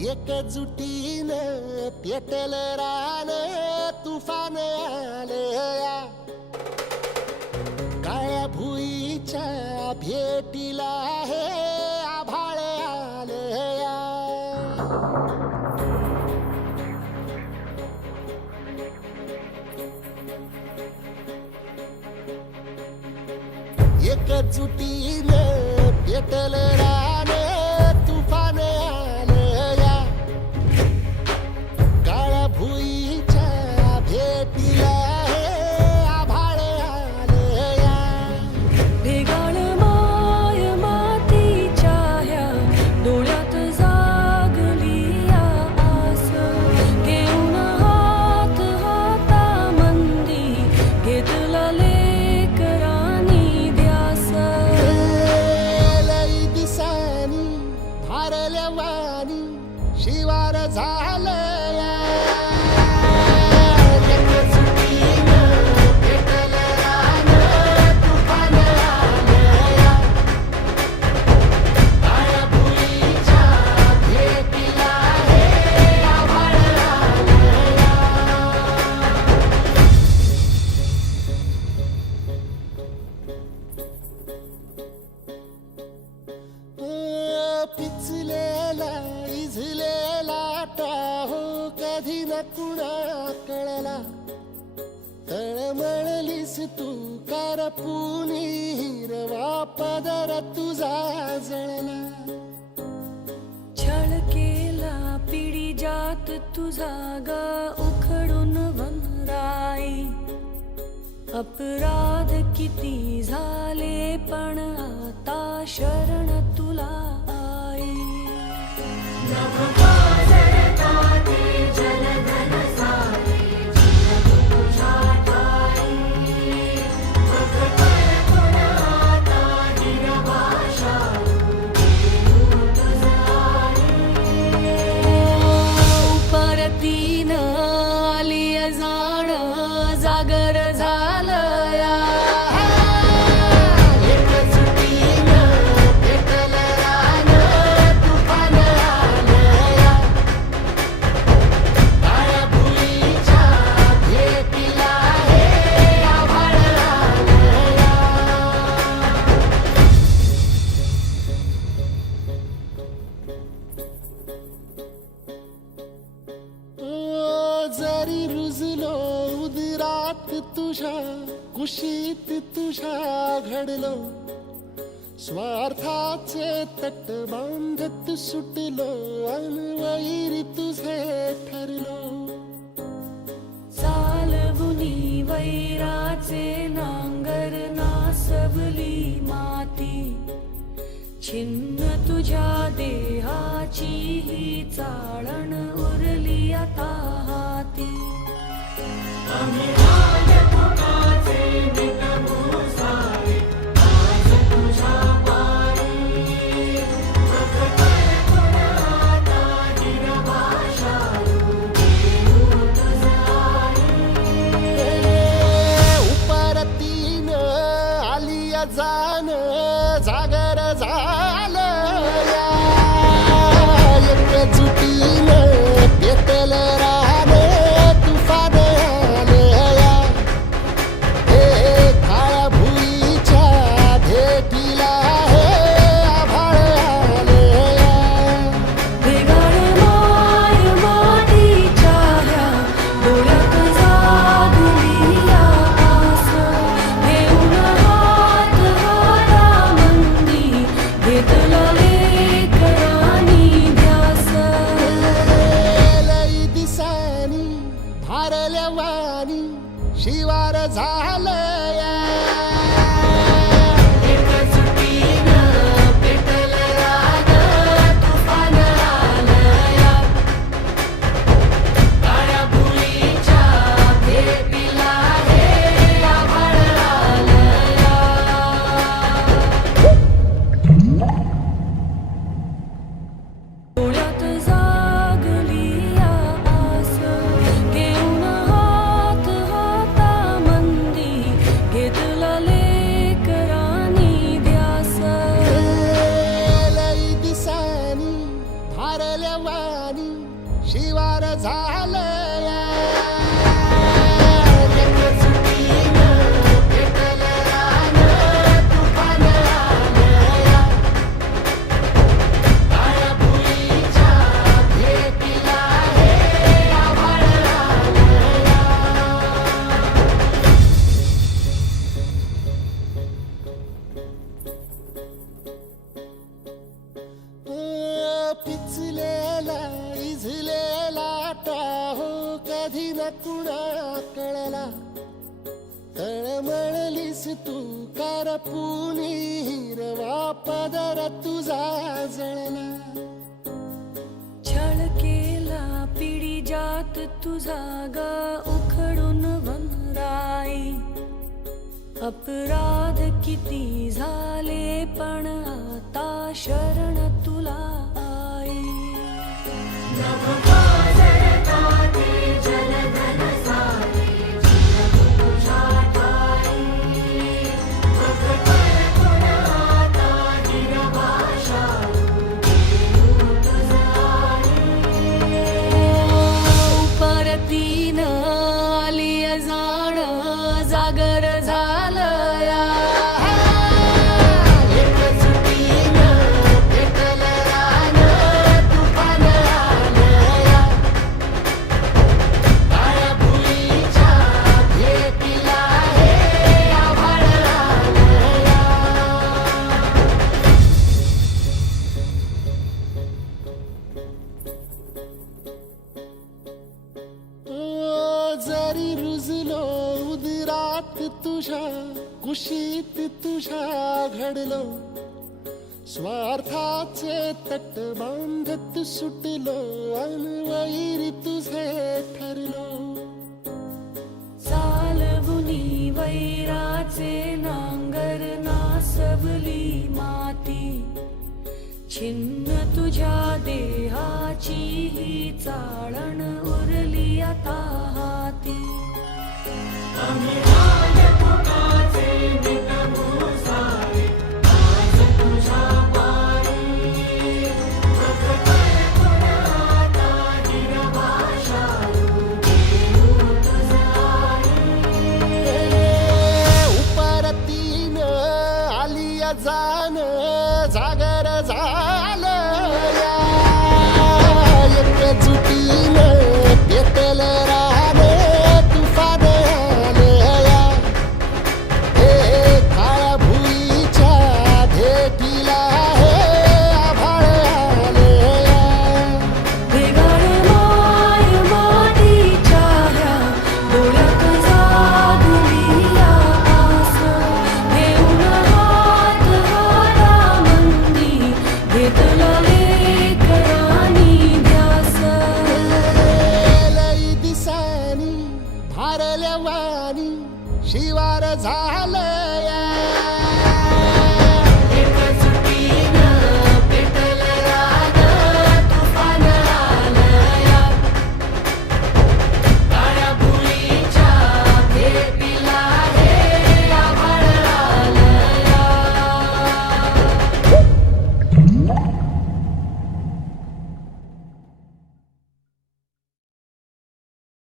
एकजुटीनं पेटल रान तुफान आलया काळ्या भुईच्या भेटीला हे आभाळ आलया एकजुटीनं पेटल रान तुफान आलया काळ्या भुईच्या भेटीला हे आभाळ आलया ढेगाळ माय मातीच्या ह्या डोळ्यात जागली या आस घेऊन हात हातामंदी घेतला लेकरांनी ध्यास लई दिसानी भारल्या वाणी शिवार झालया एकजुटीनं पेटल रान तुफान आलया काळ्या भुईच्या भेटीला हे आभाळ आलया पिचलेला इझलेला टाहो कधी न कुणा कळला तळमळलीस तू करपुनी हिरवा पदर तुझा जळला छळ केला पिढी जात तुझा गा उखडून वनराई अपराध किती झाले पण आता शरण तुला आई परतीन आली जाण जागर झालया एकजुटीनं पेटल रान तुफान आलया काळ्या भुईच्या भेटीला हे आभाळ आलया जरी रुजलो उदरात तुझ्या कुशीत तुझ्या घडलो स्वार्थाचे तट बांधत सुटलो अनवैरी तुझे ठरलो चालवुनी वैराचे नांगर नासवली माती छिन्न तुझ्या देहाची ही चाळण उरली आता हाती उपरतीनं आलिया जाण जागर झालया एकजुटीनं पेटल रान तुफान आलया लागल्या वाणी शिवार झालं या. एकजुटीनं पेटलं रानं, तुफान आलं या. काळ्या भुईच्या भेटीला हे आभाळ आलं या. पिचलेला इझलेला टाहो कधी न कुणा कळला. तळमळलीस तू करपुनी हिरवा पदर तुझा जळला. छळ केला पिढी जात तुझा ग उखडून वनराई. अपराध किती झाले पण आता शरण तुला आई. परतीनं आली जाण जागर झालं या. एकजुटीनं पेटलं रानं, तुफान आलं या. काळ्या भुईच्या भेटीला हे आभाळ आलं या. जरी रुजलो उदरात तुझ्या कुशीत तुझ्या घडलो. स्वार्थाचे तट बांधत सुटलो अनवैरी तुझे ठरलो. चालवुनी वैराचे नांगर नासवली माती. छिन्न तुझ्या देहाची ही चाळण उरली आता हाती. आम्ही राजपुताचे